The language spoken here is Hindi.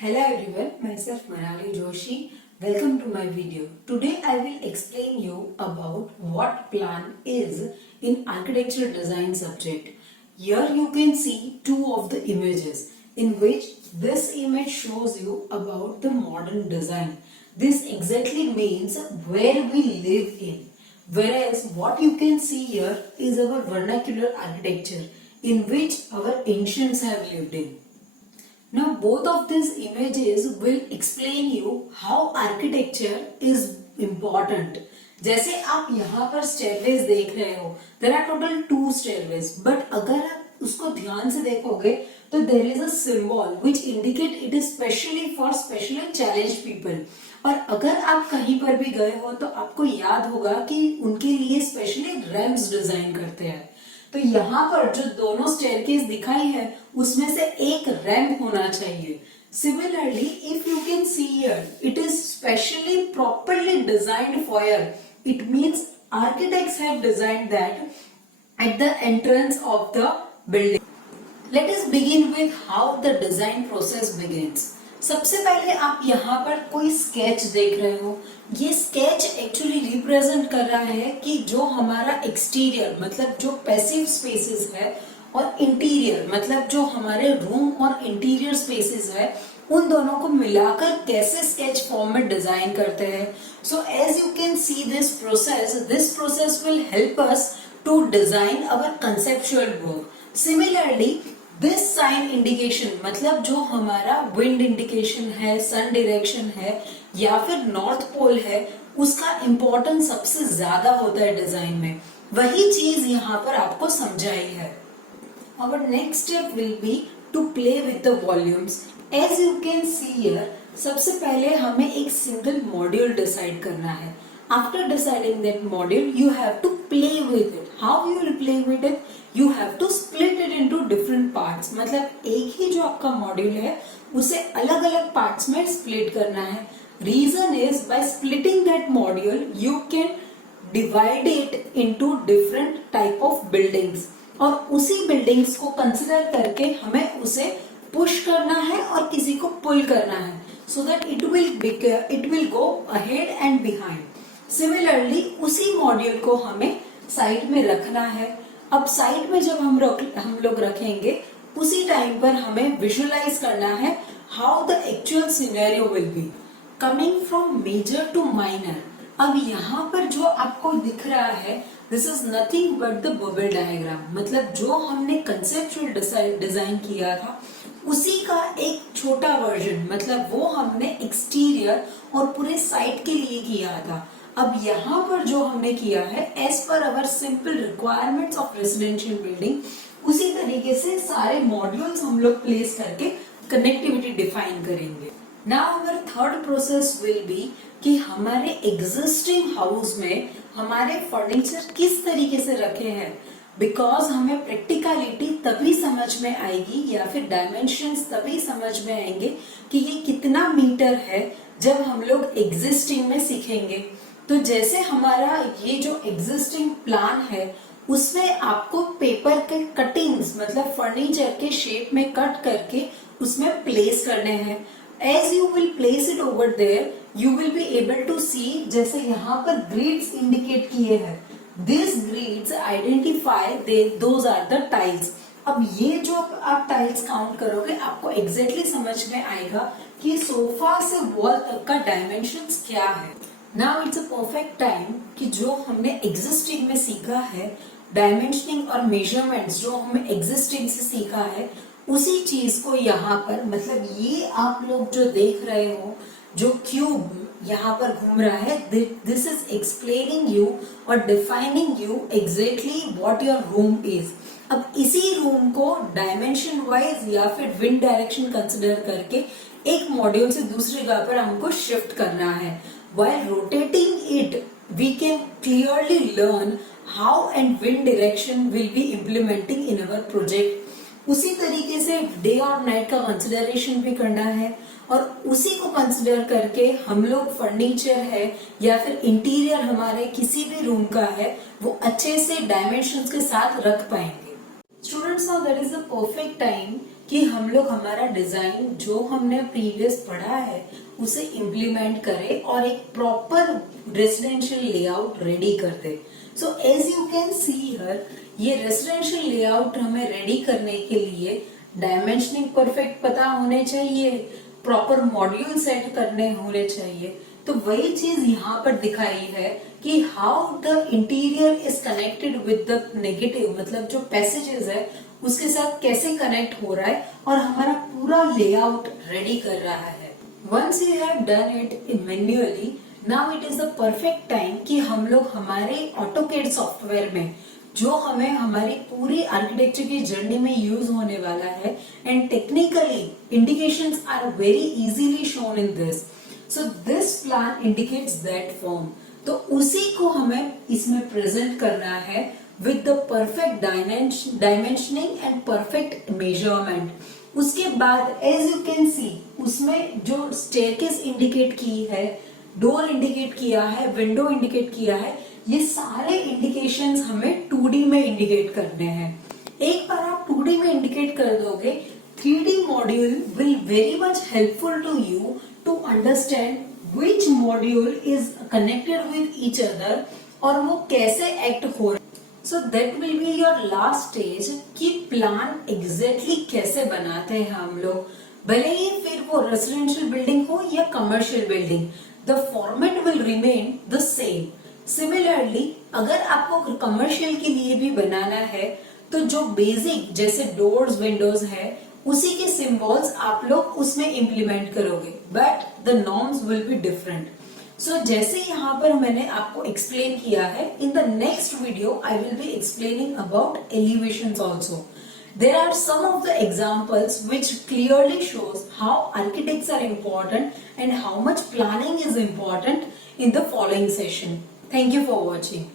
Hello everyone, myself Manali Joshi. Welcome to my video. Today I will explain you about what plan is in architecture design subject. Here you can see two of the images in which this image shows you about the modern design. This exactly means where we live in. Whereas what you can see here is our vernacular architecture in which our ancients have lived in. Now both of these images will explain you how architecture is important. जैसे आप यहाँ पर स्टेयरवेज देख रहे हो, there are total two stairways, but अगर आप उसको ध्यान से देखोगे तो there is a symbol which indicate it is specially for specially challenged people. और अगर आप कहीं पर भी गए हो तो आपको याद होगा कि उनके लिए स्पेशली रैम्प्स डिजाइन करते हैं. तो यहाँ पर जो दोनों स्टेयरकेस दिखाई है उसमें से एक रैंप होना चाहिए. Similarly, if you can see here, it is specially properly designed foyer. It means architects have designed that at the entrance of the building. Let us begin with how the design process begins. सबसे पहले आप यहाँ पर कोई स्केच देख रहे हो. ये स्केच एक्चुअली रिप्रेजेंट कर रहा है कि जो हमारा एक्सटीरियर मतलब जो पैसिव स्पेसेस है और इंटीरियर मतलब जो हमारे रूम और इंटीरियर स्पेसेस है उन दोनों को मिलाकर कैसे स्केच फॉर्म में डिजाइन करते हैं. So as you can see this process will help us to design our conceptual work. Similarly this sign indication मतलब जो हमारा विंड इंडिकेशन है, सन डायरेक्शन है या फिर नॉर्थ पोल है, उसका इम्पोर्टेंस सबसे ज्यादा होता है डिजाइन में. वही चीज यहाँ पर आपको समझाई है. Our next step will be to play with the volumes. As you can see here, सबसे पहले हमें एक सिंगल मॉड्यूल डिसाइड करना है. After deciding that module, you have to play with it. How you will play with it? You have to split it into different parts. मतलब एक ही जो आपका मॉड्यूल है उसे अलग अलग पार्ट्स में स्प्लिट करना है. Reason is by splitting that module, you can divide it into different type of buildings. और उसी बिल्डिंग्स को कंसिडर करके हमें उसे पुश करना है और किसी को पुल करना है. So that it will go ahead and behind. Similarly उसी मॉड्यूल को हमें साइड में रखना है. अब साइड में जब हम लोग रखेंगे उसी टाइम पर हमें विजुअलाइज करना है how the actual scenario will be. Coming from major to minor. अब यहाँ पर जो आपको दिख रहा है this is nothing but the bubble diagram. मतलब जो हमने कंसेप्चुअल डिजाइन किया था उसी का एक छोटा वर्जन मतलब वो हमने एक्सटीरियर और पूरे साइट के लिए किया था. अब यहाँ पर जो हमने किया है as per our simple requirements of residential building उसी तरीके से सारे मॉड्यूल्स हम लोग प्लेस करके कनेक्टिविटी डिफाइन करेंगे. Now our third process will be कि हमारे एग्जिस्टिंग हाउस में हमारे फर्नीचर किस तरीके से रखे हैं. बिकॉज हमें प्रैक्टिकलिटी तभी समझ में आएगी या फिर डायमेंशंस तभी समझ में आएंगे कि ये कितना मीटर है जब हम लोग एग्जिस्टिंग में सीखेंगे. तो जैसे हमारा ये जो एग्जिस्टिंग प्लान है उसमें आपको पेपर के कटिंग्स मतलब फर्नीचर के शेप में कट करके उसमें प्लेस करने हैं. As you will place it over there you will be able to see जैसे यहाँ पर ग्रिड्स इंडिकेट किए हैं. This grids identify those are the tiles. अब ये जो आप टाइल्स काउंट करोगे आपको एग्जैक्टली समझ में आएगा कि सोफा से वॉल तक का डायमेंशंस क्या है. Now it's a perfect time कि जो हमने एग्जिस्टिंग में सीखा है डायमेंशनिंग और मेजरमेंट्स जो हमें एग्जिस्टिंग से सीखा है उसी चीज को यहाँ पर मतलब ये आप लोग जो देख रहे हो जो क्यूब यहाँ पर घूम रहा है दिस इज एक्सप्लेनिंग यू और defining you exactly what your room is. अब इसी रूम को डायमेंशन वाइज या फिर विंड डायरेक्शन कंसिडर करके एक मॉड्यूल से दूसरी जगह पर हमको शिफ्ट करना है. While rotating it, we can clearly learn how and wind direction will be implementing in our project. उसी तरीके से डे और नाइट का कंसिडरेशन भी करना है और उसी को कंसिडर करके हम लोग फर्नीचर है या फिर इंटीरियर हमारे किसी भी रूम का है वो अच्छे से डायमेंशंस के साथ रख पाएंगे. Students, now that is the perfect time कि हम लोग हमारा डिजाइन जो हमने प्रीवियस पढ़ा है उसे इम्प्लीमेंट करें और एक प्रॉपर रेसिडेंशियल लेआउट रेडी कर दे। So as you can see here, ये रेसिडेंशियल लेआउट हमें रेडी करने के लिए डायमेंशनिंग परफेक्ट पता होने चाहिए, प्रॉपर मॉड्यूल सेट करने होने चाहिए। तो वही चीज यहाँ पर दिखाई है कि how the interior is connected with the negative, मतलब जो पैसेजेस है उसके साथ कैसे कनेक्ट हो रहा है और हमारा पूरा लेआउट रेडी कर रहा है। Once you have done it manually, now it is the perfect time कि हम लोग हमारे ऑटोकैड सॉफ्टवेयर में जो हमें हमारी पूरी आर्किटेक्चर की जर्नी में यूज होने वाला है, and technically indications are very easily shown in this. So this plan indicates that form. तो उसी को हमें इसमें प्रेजेंट करना है with the perfect dimensioning and perfect measurement. उसके बाद एज यू कैन सी, उसमें जो स्टेयरकेस इंडिकेट की है, डोर इंडिकेट किया है, विंडो इंडिकेट किया है, ये सारे इंडिकेशंस हमें 2D में इंडिकेट करने हैं। एक बार आप 2D में इंडिकेट कर दोगे, 3D module will very much helpful to you to understand which module is connected with each other और वो कैसे एक्ट हो रहा है। So that will be your last stage कि प्लान एग्जैक्टली कैसे बनाते हैं हम लोग, भले ही फिर वो रेसिडेंशियल बिल्डिंग हो या commercial building, the format will remain the same. Similarly अगर आपको कमर्शियल के लिए भी बनाना है तो जो बेसिक जैसे डोर्स विंडोज है उसी के सिंबल्स आप लोग उसमें इंप्लीमेंट करोगे, but the norms will be different. So जैसे यहाँ पर मैंने आपको एक्सप्लेन किया है, in the next video I will be explaining about elevations also. There are some of the examples which clearly shows how architects are important and how much planning is important in the following session. Thank you for watching.